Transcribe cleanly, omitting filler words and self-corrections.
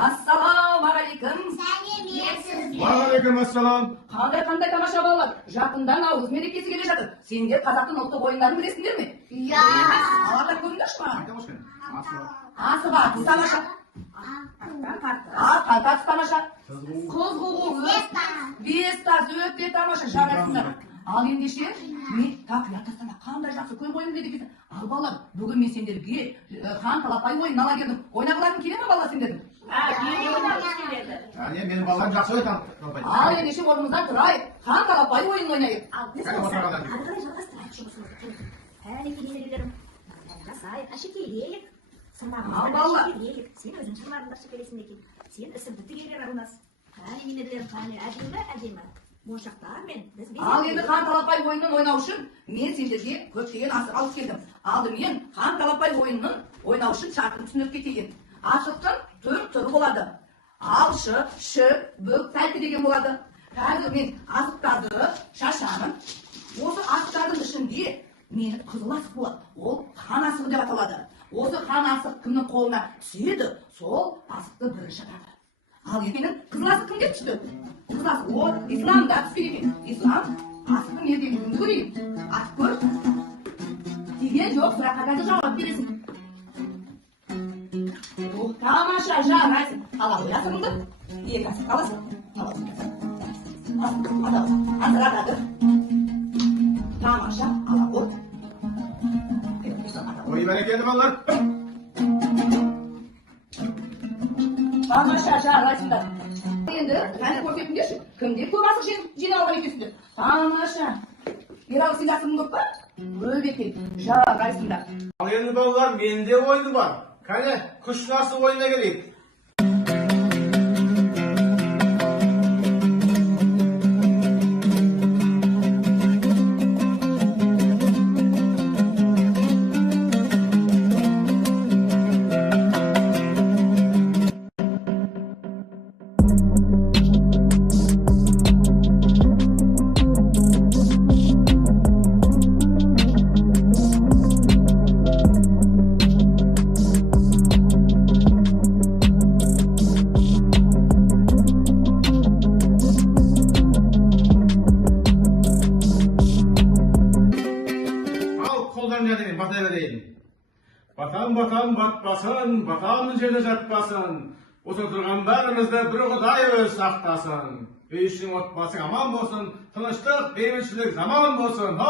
Ассалаумағалейкум. Уағалейкумассалам. Қандай тамаша балалар. Жақында Наурыз мерекесі келе жатыр. Сендер қазақтың ұлттық ойындарын білесіңдер ме? Иә. Аларда көріңдерші маған. Асық ату тамаша. Ату тамаша. Қыз қуғу. Бес тас өте тамаша. Жарайсыңдар. Ал ендеше, мен ұят тастана қандай жақсы көп ойын деді екенсің. Ал балалар, бүгін мен сендерге хан талапай ойынын ала келдім. Ойнағыларың келе ме бала сендердің? Менің балам жақсы ойын. Ал ендеше орнымыздан тұрайық. Хан талапай ойынын ойнайық. Әнеке немерелерім, жасайық, әшекейлейік. Ал балалар. Сен өзің шырмарында шекелесің екен. Сен ісіңді түгелер арунас. Әне немерелерім, әдемі. Моншақтармен Ал енді хан талапай ойынын ойнау үшін мен сендерге көптеген асық алып келдім. Алдымен хан талапай ойынын ойнау үшін шартын түсініп кетейін. Асықтың 4 түрі болады. Алшы, ші, бүк, тәлкі деген болады. Қазір мен асықтарды шашамын. Осы асықтардың ішінде мен қызыл асық болады. Ол хан асығы деп аталады. Осы хан асық кімнің қолына түседі, сол асықты бірінші атады. Ал ертеңін қызыл асық кімге түсті? Қызыл асық ол исламда түскен екен. Ислам асықтың не дегенін көрейік. Атып көр. Деген жоқ, сұраққа қазір жауап бересің. Тамаша, жарайсың. Ала қоясыңды. Екі асық аласың. Асыратады. Тамаша, ала қой. Ой, бәрекелді балалар. Тамаша, жарайсыңдар. Енді әне көрсетіңдерші, кімдер көп асық жиналған екенсіңдер. Тамаша. Ералы, сен асығың көп па? Өлбекен, жарайсыңдар. Ал енді балалар, менде ойыны бар. Кәне, күшті асық ойына келейік. Батан батпасын, батан жерде жатпасын. Осы тұрған бәрімізді бір Құдай өз сақтасын. Үй ішің отбасың аман болсын, тыныштық, бейбітшілік заман болсын.